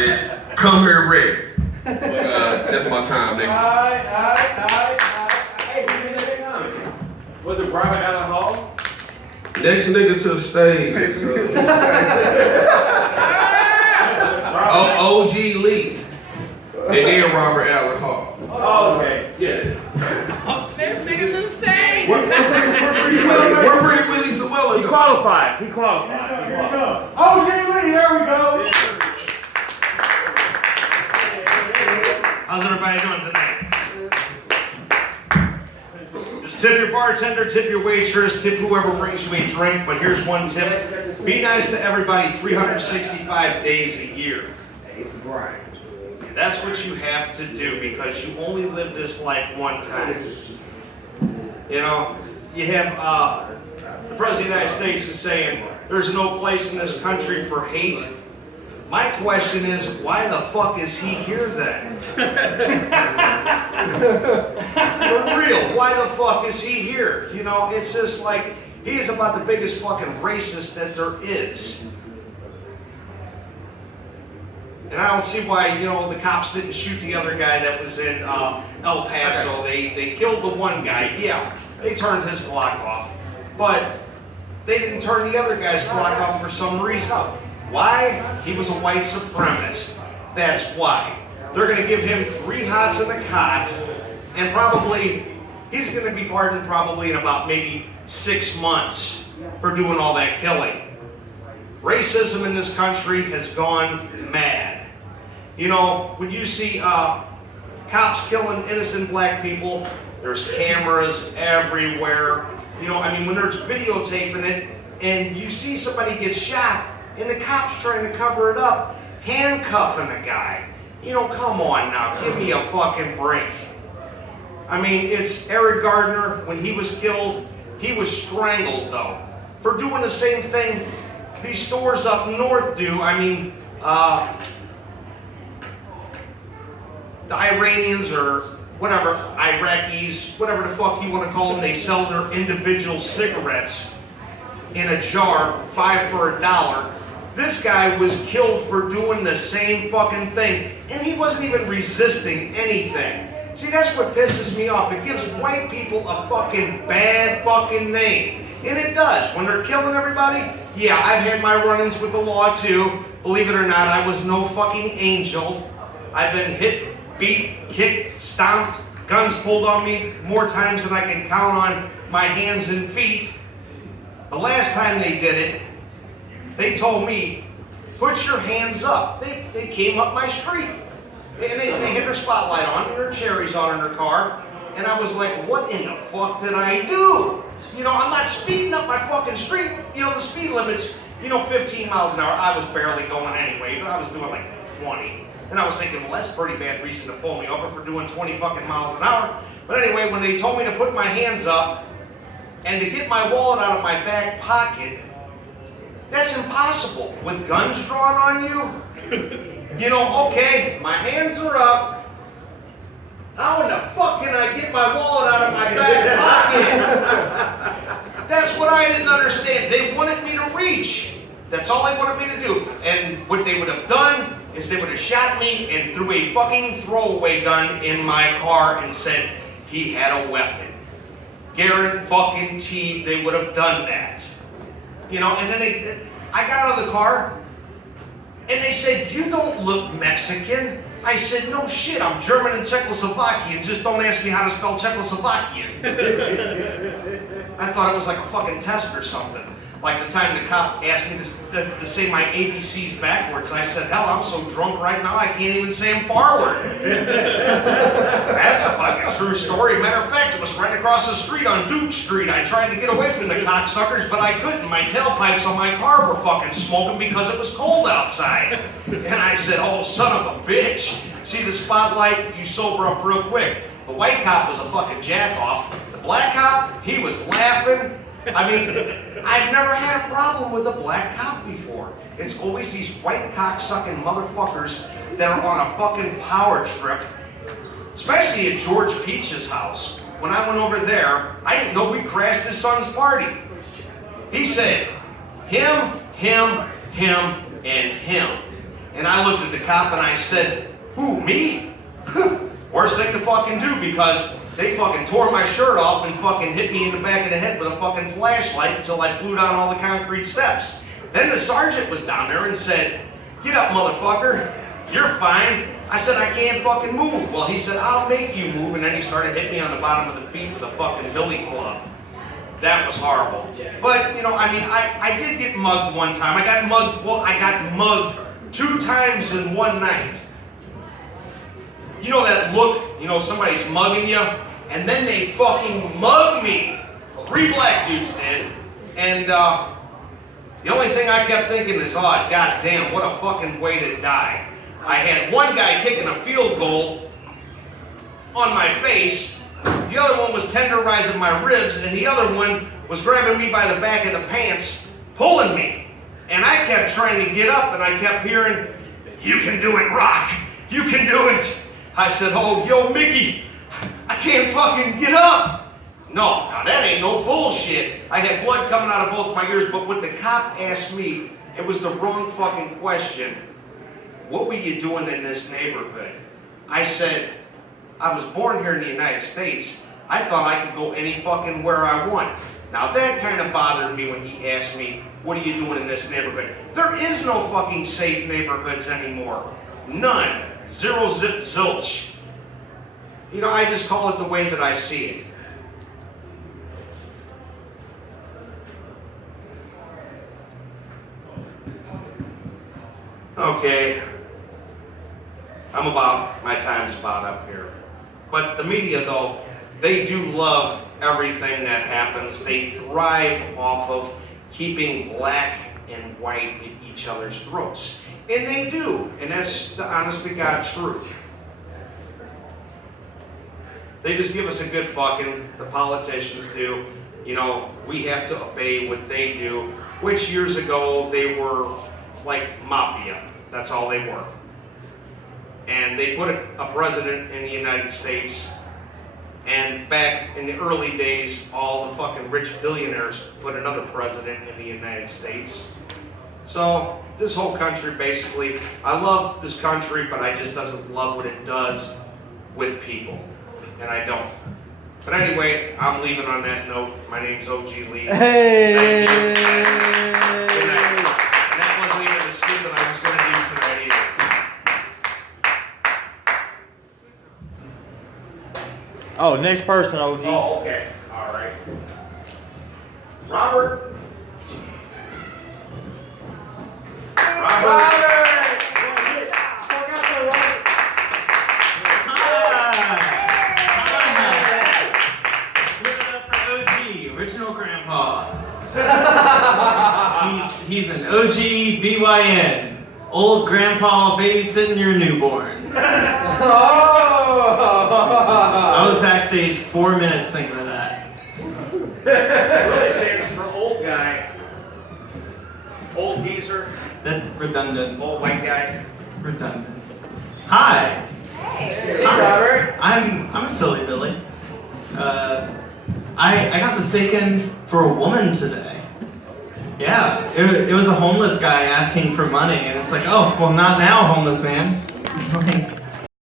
bitch. Come here ready. But, that's my time, nigga. Hey, give me that comment. Was it Robert Allen Hall? Next nigga to the stage. OG Lee. And then Robert Allen Hall. Oh, okay. Yeah. Next nigga to the stage. We're pretty Willie Sawella. He qualified. He qualified. Here we go. OG Lee, there we go. How's everybody doing tonight? Just tip your bartender, tip your waitress, tip whoever brings you a drink, but here's one tip. Be nice to everybody 365 days a year. That's what you have to do because you only live this life one time. You know, you have the President of the United States is saying there's no place in this country for hate. My question is, why the fuck is he here then? For real, why the fuck is he here? You know, it's just like, he's about the biggest fucking racist that there is. And I don't see why, you know, the cops didn't shoot the other guy that was in El Paso. They killed the one guy, yeah. They turned his Glock off. But they didn't turn the other guy's Glock off for some reason. Why? He was a white supremacist. That's why. They're going to give him 3 hots in the cot, and probably, he's going to be pardoned probably in about maybe 6 months for doing all that killing. Racism in this country has gone mad. You know, when you see cops killing innocent black people, there's cameras everywhere. You know, I mean, when there's videotaping it, and you see somebody get shot, and the cops trying to cover it up, handcuffing a guy. You know, come on now, give me a fucking break. I mean, it's Eric Gardner, when he was killed, he was strangled though, for doing the same thing these stores up north do. I mean, the Iranians or whatever, Iraqis, whatever the fuck you want to call them, they sell their individual cigarettes in a jar, 5 for $1. This guy was killed for doing the same fucking thing, and he wasn't even resisting anything. See, that's what pisses me off. It gives white people a fucking bad fucking name. And it does. When they're killing everybody, yeah, I've had my run-ins with the law too. Believe it or not, I was no fucking angel. I've been hit, beat, kicked, stomped, guns pulled on me more times than I can count on my hands and feet. The last time they did it, they told me, put your hands up. They came up my street. And they had their spotlight on and their cherries on in their car. And I was like, what in the fuck did I do? You know, I'm not speeding up my fucking street. You know, the speed limit's, 15 miles an hour. I was barely going anyway, but I was doing like 20. And I was thinking, well, that's a pretty bad reason to pull me over for doing 20 fucking miles an hour. But anyway, when they told me to put my hands up and to get my wallet out of my back pocket, that's impossible. With guns drawn on you? Okay, my hands are up. How in the fuck can I get my wallet out of my back pocket? That's what I didn't understand. They wanted me to reach. That's all they wanted me to do. And what they would have done is they would have shot me and threw a fucking throwaway gun in my car and said he had a weapon. Guarantee they would have done that. And then I got out of the car and they said, you don't look Mexican. I said, no shit, I'm German and Czechoslovakian. Just don't ask me how to spell Czechoslovakian. I thought it was like a fucking test or something. Like the time the cop asked me to say my ABCs backwards. I said, hell, I'm so drunk right now I can't even say them forward. That's a fucking true story. Matter of fact, it was right across the street on Duke Street. I tried to get away from the cocksuckers, but I couldn't. My tailpipes on my car were fucking smoking because it was cold outside. And I said, oh, son of a bitch. See the spotlight? You sober up real quick. The white cop was a fucking jack-off. The black cop, he was laughing. I mean, I've never had a problem with a black cop before. It's always these white cock-sucking motherfuckers that are on a fucking power trip, especially at George Peach's house. When I went over there, I didn't know we crashed his son's party. He said, him, and him. And I looked at the cop and I said, who, me? Worst thing to fucking do, because they fucking tore my shirt off and fucking hit me in the back of the head with a fucking flashlight until I flew down all the concrete steps. Then the sergeant was down there and said, get up, motherfucker. You're fine. I said, I can't fucking move. Well, he said, I'll make you move. And then he started hitting me on the bottom of the feet with a fucking billy club. That was horrible. But, you know, I mean, I did get mugged one time. I got mugged 2 times in one night. You know that look, you know, somebody's mugging you, and then they fucking mug me. 3 black dudes did. And the only thing I kept thinking is, oh, goddamn, what a fucking way to die. I had one guy kicking a field goal on my face. The other one was tenderizing my ribs, and the other one was grabbing me by the back of the pants, pulling me. And I kept trying to get up, and I kept hearing, you can do it, Rock. You can do it. I said, oh, yo, Mickey, I can't fucking get up. No, now that ain't no bullshit. I had blood coming out of both my ears, but what the cop asked me, it was the wrong fucking question. What were you doing in this neighborhood? I said, I was born here in the United States. I thought I could go any fucking where I want. Now that kind of bothered me when he asked me, what are you doing in this neighborhood? There is no fucking safe neighborhoods anymore. None. Zero zip zilch. You know, I just call it the way that I see it. Okay. My time's about up here. But the media, though, they do love everything that happens. They thrive off of keeping black and white at each other's throats. And they do. And that's the honest to God truth. They just give us a good fucking, the politicians do. You know, we have to obey what they do. Which years ago, they were like mafia. That's all they were. And they put a president in the United States, and back in the early days, all the fucking rich billionaires put another president in the United States. So this whole country, basically, I love this country, but I just doesn't love what it does with people, and I don't. But anyway, I'm leaving on that note. My name's OG Lee. Hey! Good night. And that wasn't even the skit that I was going to do today either. Oh, next person, OG. Oh, okay. All right. Robert. Original Grandpa. He's an OG BYN. Old Grandpa babysitting your newborn. I was backstage 4 minutes thinking of that. Really stands for old guy. Old geezer. That redundant. Old white guy. Redundant. Hi. Hey. Hi. I'm a silly Billy. I got mistaken for a woman today. Yeah, it was a homeless guy asking for money, and it's like, oh, well, not now, homeless man. Like,